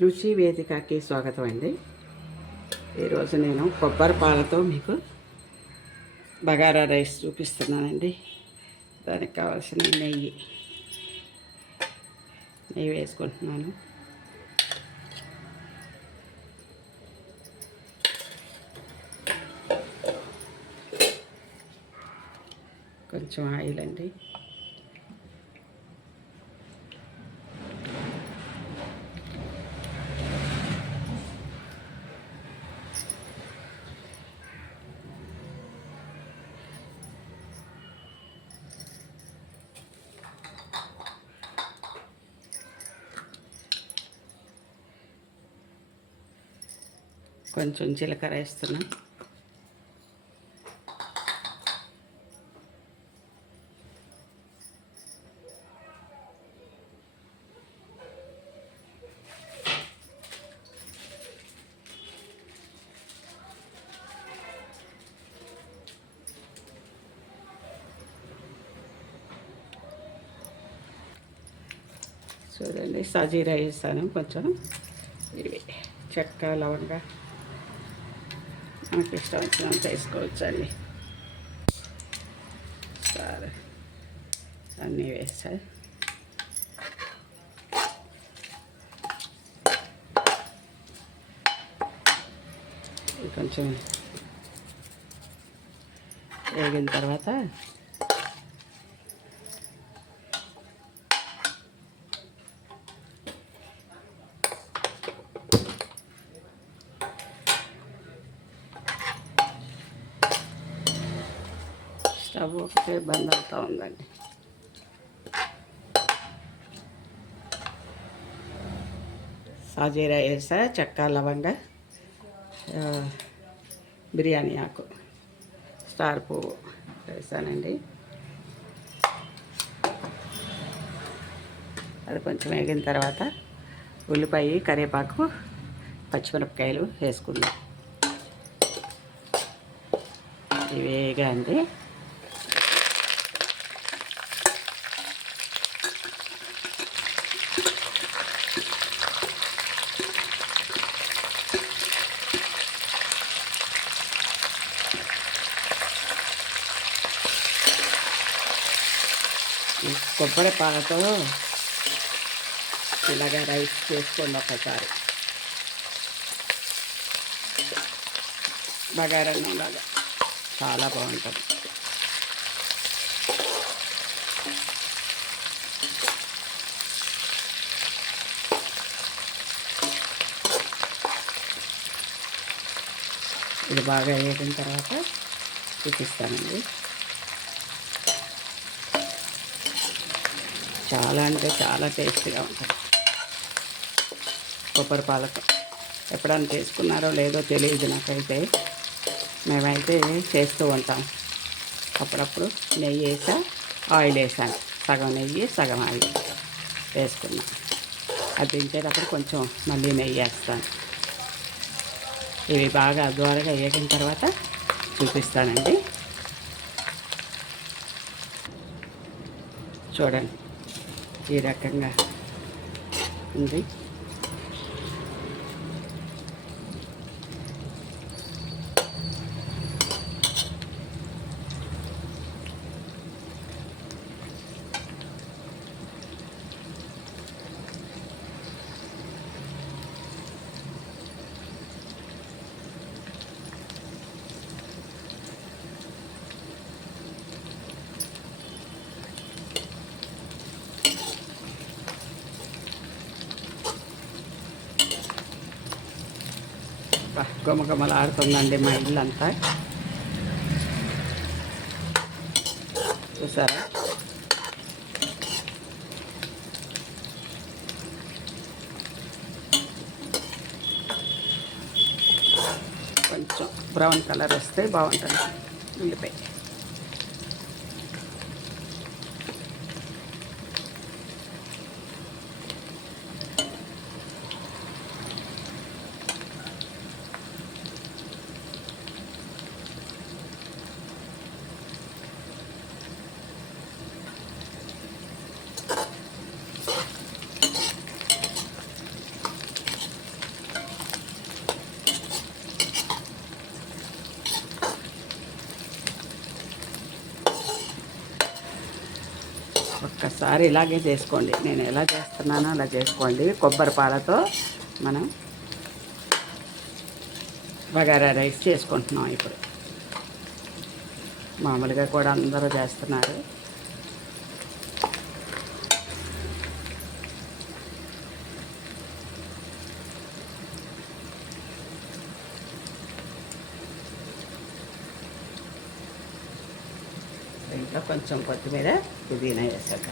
రుచి వేదికకి స్వాగతం అండి. ఈరోజు నేను కొబ్బరి పాలతో మీకు బగారా రైస్ చూపిస్తున్నానండి. దానికి కావాల్సిన నెయ్యి వేసుకుంటున్నాను. కొంచెం ఆయిల్ అండి. కొంచెం జీలకర్ర వేస్తున్నా. చూడండి, సజీరా వేస్తాను. కొంచెం ఇవి చెక్క లవంగా మనకి ఇష్టం వచ్చినంత వేసుకోవచ్చండి. సరే, అన్నీ వేస్తాయి. కొంచెం వేగిన తర్వాత స్టవ్ ఒకటే బంద్ అవుతూ ఉందండి. సాజీరా వేసా, చెక్క లవంగా, బిర్యానీ ఆకు, స్టార్ పువ్వు వేసానండి. అది కొంచెం వేగిన తర్వాత ఉల్లిపాయ, కరివేపాకు, పచ్చిమిరపకాయలు వేసుకుందాం. ఇవి వేగండి. కొబ్బరి పాలతో ఇలాగా రైస్ చేసుకోండి ఒకసారి. బగారా అన్నంలాగా చాలా బాగుంటుంది. ఇది బాగా వేగిన తర్వాత చూపిస్తానండి. చాలా అంటే చాలా టేస్టీగా ఉంటుంది కొబ్బరి పాలతో. ఎప్పుడైనా చేసుకున్నారో లేదో తెలియదు నాకైతే. మేమైతే చేస్తూ ఉంటాం. అప్పుడప్పుడు నెయ్యి వేసా, ఆయిల్ వేసాను. సగం నెయ్యి, సగం ఆయిల్ వేసుకున్నాను. అది దించేటప్పుడు కొంచెం మళ్ళీ నెయ్యి వేస్తాను. ఇవి బాగా ద్వారగా వేగిన తర్వాత చూపిస్తానండి. చూడండి, ఈ రకంగా ఉంది. గుమగుమలాడుతుందండి మా ఇల్లు అంతా. చూసారా? కొంచెం బ్రౌన్ కలర్ వస్తే బాగుంటుంది ఉల్లిపాయ. ఒక్కసారి ఇలాగే చేసుకోండి. నేను ఎలా చేస్తున్నానో అలా చేసుకోండి. కొబ్బరి పాలతో మనం బగారా రైస్ చేసుకుంటున్నాం ఇప్పుడు. మామూలుగా కూడా అందరూ చేస్తున్నారు. ఇంకా కొంచెం కొత్తిమీర పుదీనా వేసాక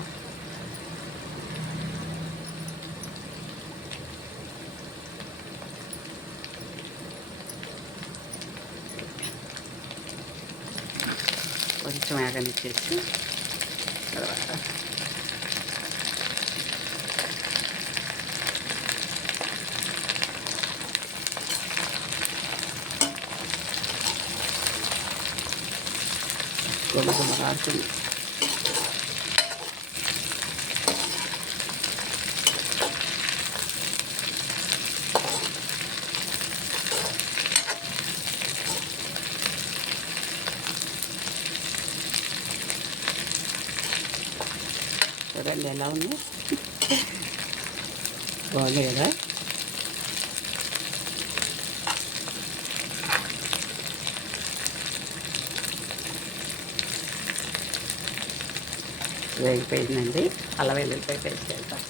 కొంచెం వేగనిచ్చేసి తర్వాత గుమగుమలాడుతుంది. చూడండి ఎలా ఉంది, బాగుంది కదా. వేగిపోయిందండి. అల్లం వెల్లుల్లిపాయ పేస్ట్ వేద్దాం.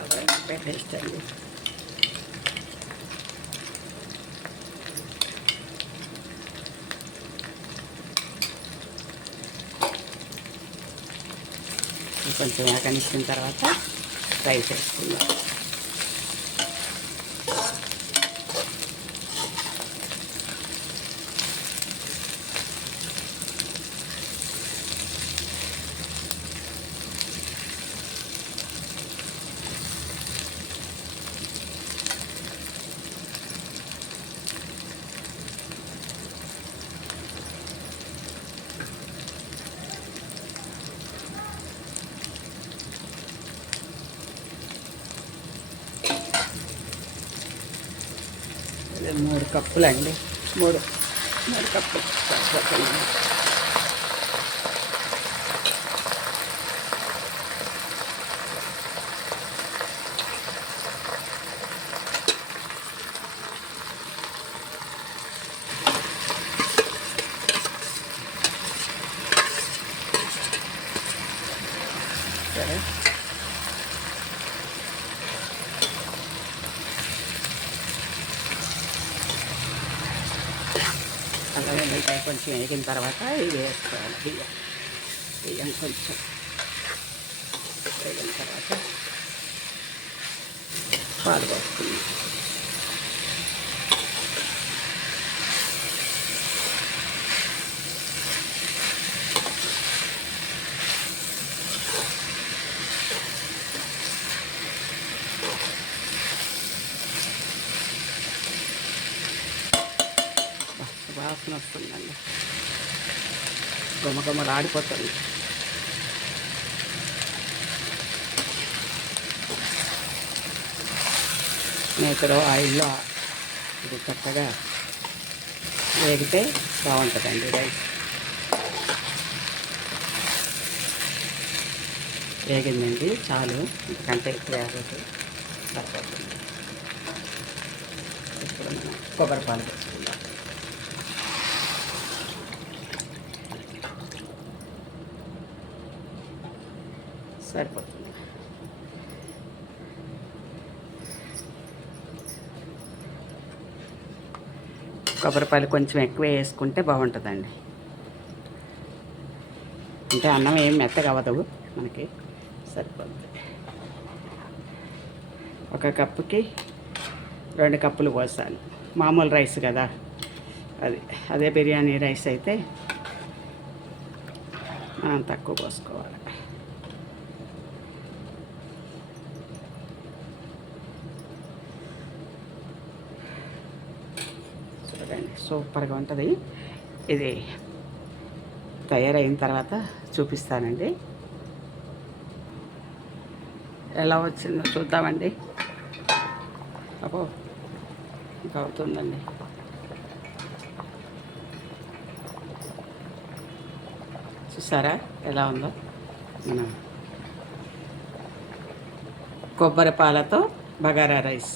అల్లం వెల్లుల్లిపాయ పేస్ట్ అండి. కొంచెం వేగనిచ్చిన తర్వాత రైస్ వేసుకుందాం. ఇది 3 కప్పులండి. 3 కప్పులు సరిపోతుంది. సరే, అలాగే మిగతాయి కొంచెం వేగిన తర్వాత ఇవి వేసుకోవాలి. బియ్యం కొంచెం వేగిన తర్వాత పాలు పోస్తుంది. వాసన వస్తుందండి, గుమగుమలు ఆడిపోతుంది. నేతిలో ఆయిల్లో ఇది చక్కగా వేగితే బాగుంటుందండి రైస్. వేగిందండి, చాలు, ఇంతకంటే ఎక్కువ వేగదు, సరిపోతుంది. ఇప్పుడు మనం కొబ్బరి పాలు వేసుకుందాం. సరిపోతుంది. కొబ్బరిపాలు కొంచెం ఎక్కువ వేసుకుంటే బాగుంటుందండి. అంటే అన్నం ఏం మెత్తగా అవ్వదు మనకి, సరిపోతుంది. 1 కప్పుకి 2 కప్పులు పోసాలి. మామూలు రైస్ కదా అదే బిర్యానీ రైస్ అయితే మనం తక్కువ పోసుకోవాలి. చూడండి, సూపర్గా ఉంటుంది. ఇది తయారైన తర్వాత చూపిస్తానండి. ఎలా వచ్చిందో చూద్దామండి. అబ్బో ఇంకా అవుతుందండి. చూసారా ఎలా ఉందో? మన కొబ్బరి పాలతో బగారా రైస్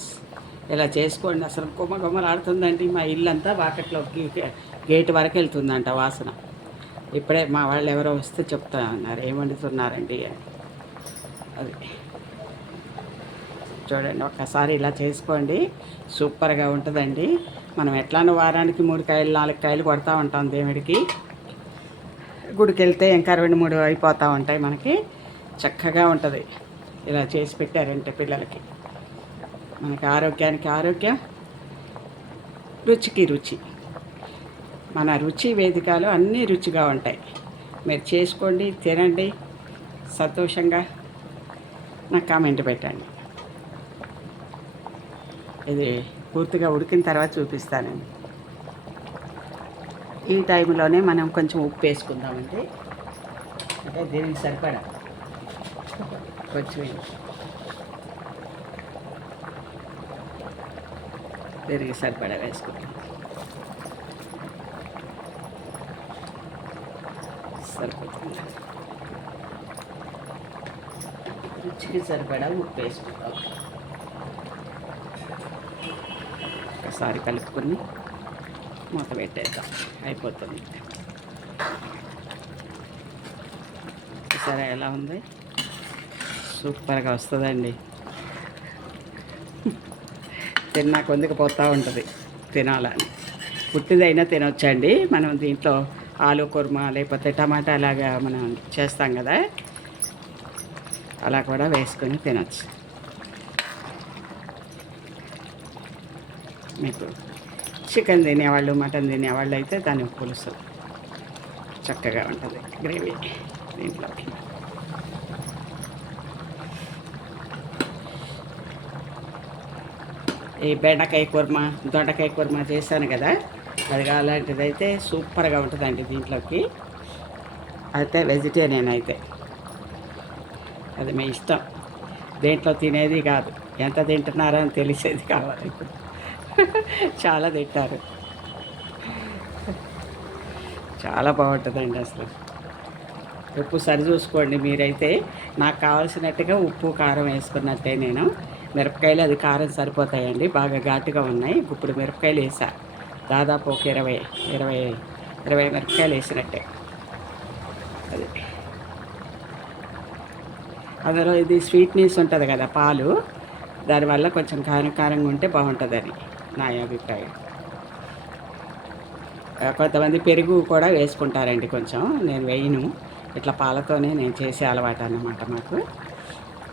ఇలా చేసుకోండి. అసలు గుమ్మగుమ్మలాడుతుందండి. మా ఇల్లంతా వాకట్లోకి గేట్ వరకు వెళ్తుందంట వాసన. ఇప్పుడే మా వాళ్ళు ఎవరో వస్తే చెప్తా అన్నారు ఏం వండుతున్నారండి అని. అది చూడండి, ఒక్కసారి ఇలా చేసుకోండి, సూపర్గా ఉంటుందండి. మనం ఎట్లానో వారానికి 3 కాయలు 4 కాయలు కొడతా ఉంటాం దేవుడికి. గుడికి వెళ్తే ఇంకా 2-3 అయిపోతూ ఉంటాయి మనకి. చక్కగా ఉంటుంది ఇలా చేసి పెట్టారంటే పిల్లలకి. మనకి ఆరోగ్యానికి ఆరోగ్యం, రుచికి రుచి. మన రుచి వేదికలు అన్నీ రుచిగా ఉంటాయి. మీరు చేసుకోండి, తినండి, సంతోషంగా నాకు కామెంట్ పెట్టండి. ఇది పూర్తిగా ఉడికిన తర్వాత చూపిస్తానండి. ఈ టైంలోనే మనం కొంచెం ఉప్పు వేసుకుందామండి. అంటే దీనికి సరిపడా కొంచెం దీనికి సరిపడా వేసుకుంటాం. సరిపోతుంది. రుచికి సరిపడా ఉప్పు వేసుకుంటాం. ఒకసారి కలుపుకొని మూత పెట్టేద్దాం, అయిపోతుంది. సరే ఎలా ఉంది? సూపర్గా వస్తుందండి. తిన్నా కొందుకు పోతూ ఉంటుంది తినాలని. పుట్టిదైనా తినొచ్చండి. మనం దీంట్లో ఆలు కుర్మా లేకపోతే టమాటా అలాగా మనం చేస్తాం కదా, అలా కూడా వేసుకొని తినొచ్చు. మీకు చికెన్ తినేవాళ్ళు, మటన్ తినేవాళ్ళు అయితే దాని పులుసు చక్కగా ఉంటుంది, గ్రేవీ దీంట్లోకి. ఈ బెండకాయ కుర్మా, దొండకాయ కుర్మా చేశాను కదా, అది అలాంటిదైతే సూపర్గా ఉంటుందండి దీంట్లోకి. అయితే వెజిటేరియన్ అయితే అది మీ ఇష్టం. దేంట్లో తినేది కాదు, ఎంత తింటున్నారో అని తెలిసేది కావాలి. ఇప్పుడు చాలా తింటారు, చాలా బాగుంటుందండి అసలు. ఉప్పు సరి చూసుకోండి మీరైతే. నాకు కావాల్సినట్టుగా ఉప్పు కారం వేసుకున్నట్టే నేను. మిరపకాయలు అది కారం సరిపోతాయండి, బాగా ఘాటుగా ఉన్నాయి. ఇప్పుడు మిరపకాయలు వేసా, దాదాపు ఒక 20 మిరపకాయలు వేసినట్టే. అది అందులో ఇది స్వీట్నెస్ ఉంటుంది కదా పాలు, దానివల్ల కొంచెం కారంగా ఉంటే బాగుంటుందని నా అభిప్రాయం. కొంతమంది పెరుగు కూడా వేసుకుంటారండి కొంచెం, నేను వేయను. ఇట్లా పాలతోనే నేను చేసే అలవాటు అన్నమాట మాకు.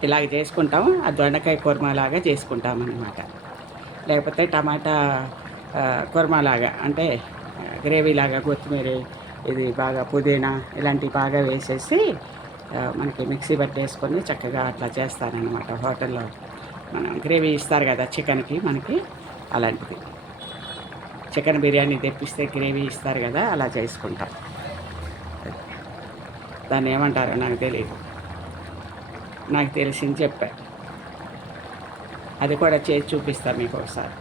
ఇలాగ చేసుకుంటాం. ఆ దొండకాయ కుర్మాలాగా చేసుకుంటాం అన్నమాట. లేకపోతే టమాటా కుర్మాలాగా, అంటే గ్రేవీలాగా కొత్తిమీర ఇది బాగా పుదీనా ఇలాంటివి బాగా వేసేసి మనకి మిక్సీ పట్టేసుకొని చక్కగా అట్లా చేస్తానన్నమాట. హోటల్లో మనం గ్రేవీ ఇస్తారు కదా చికెన్కి, మనకి అలాంటిది. చికెన్ బిర్యానీ తెప్పిస్తే గ్రేవీ ఇస్తారు కదా, అలా చేసుకుంటాం. దాన్ని ఏమంటారో నాకు తెలియదు, నాకు తెలిసింది చెప్పా. అది కూడా చేసి చూపిస్తాను మీకు ఒకసారి.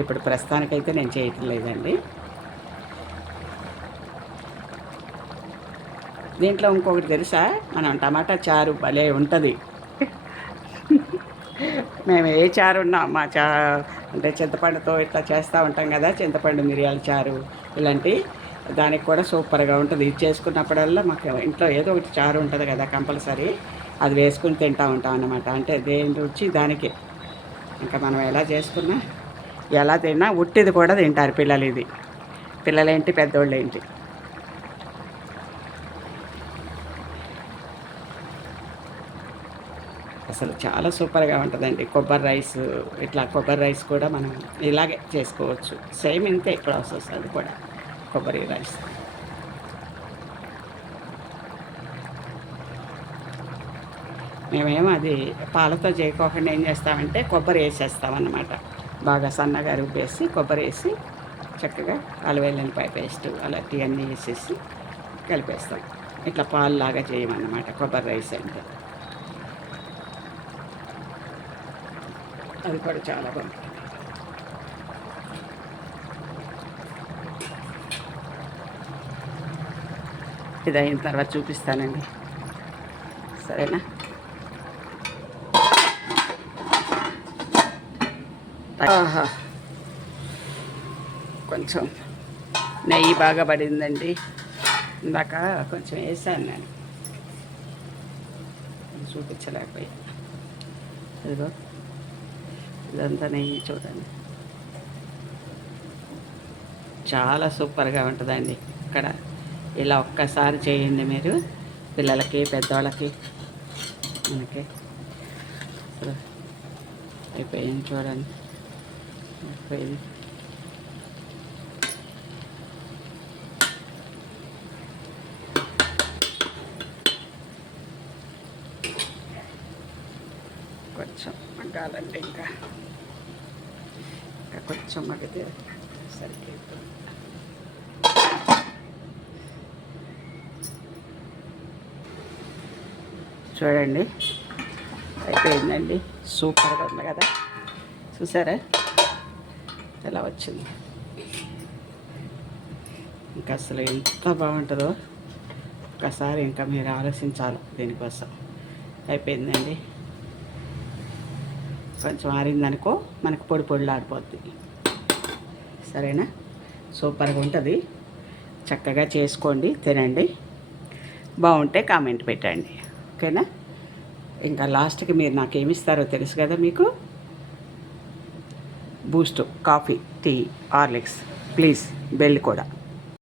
ఇప్పుడు ప్రస్తుతానికైతే నేను చేయటం లేదండి. దీంట్లో ఇంకొకటి తెలుసా, మనం టమాటా చారు భలే ఉంటుంది. మేము ఏ చారు ఉన్నా మా అంటే చింతపండుతో ఇట్లా చేస్తూ ఉంటాం కదా, చింతపండు మిరియాల చారు ఇలాంటి దానికి కూడా సూపర్గా ఉంటుంది. ఇది చేసుకున్నప్పుడల్లా మాకు ఇంట్లో ఏదో ఒకటి చారు ఉంటుంది కదా కంపల్సరీ, అది వేసుకుని తింటూ ఉంటాం అన్నమాట. అంటే దేని రుచి దానికి. ఇంకా మనం ఎలా చేసుకున్నా ఎలా తిన్నా ఉట్టిది కూడా తింటారు పిల్లలు. ఇది పిల్లలేంటి పెద్దోళ్ళు ఏంటి. అసలు చాలా సూపర్గా ఉంటుందండి. కొబ్బరి రైస్, ఇట్లా కొబ్బరి రైస్ కూడా మనం ఇలాగే చేసుకోవచ్చు. సేమ్ ఇంతే ప్రాసెస్ అది కూడా, కొబ్బరి రైస్. మేమేమో అది పాలతో చేయకోకుండా ఏం చేస్తామంటే కొబ్బరి వేసేస్తామన్నమాట. బాగా సన్నగా రుబ్బేసి కొబ్బరి వేసి చక్కగా అల్లం వెల్లుల్లిపాయ పేస్ట్ అలాంటివన్నీ వేసేసి కలిపేస్తాం. ఇట్లా పాలు లాగా చేయమన్నమాట కొబ్బరి రైస్ అంటే. అది కూడా చాలా బాగుంటుంది. ఇది అయిన తర్వాత చూపిస్తానండి, సరేనా? ఆహా, కొంచెం నెయ్యి బాగా పడిందండి. ఇందాక కొంచెం వేసాను నేను, చూపించలేకపోయా. ఇదిగో ఇదంతా నెయ్యి చూడండి, చాలా సూపర్గా ఉంటుందండి. ఇక్కడ ఇలా ఒక్కసారి చేయండి మీరు, పిల్లలకి పెద్దవాళ్ళకి. మనకి అసలు అయిపోయింది చూడండి, అయిపోయింది. కొంచెం మగ్గాలంటే ఇంకా కొంచెం మగ్గితే సరిపోతుంది. చూడండి అయిపోయిందండి, సూపర్గా ఉంది కదా, చూసారా ఎలా వచ్చింది? ఇంకా అసలు ఎంత బాగుంటుందో ఒకసారి ఇంకా మీరు ఆలోచించాలి దీనికోసం. అయిపోయిందండి, కొంచెం ఆరిందనుకో మనకు పొడి పొడిలాడిపోద్ది, సరేనా? సూపర్గా ఉంటుంది, చక్కగా చేసుకోండి, తినండి, బాగుంటే కామెంట్ పెట్టండి, ఓకేనా? ఇంకా లాస్ట్కి మీరు నాకు ఏమి ఇస్తారో తెలుసు కదా మీకు, Boost, coffee, tea, Horlicks, please bell కూడా.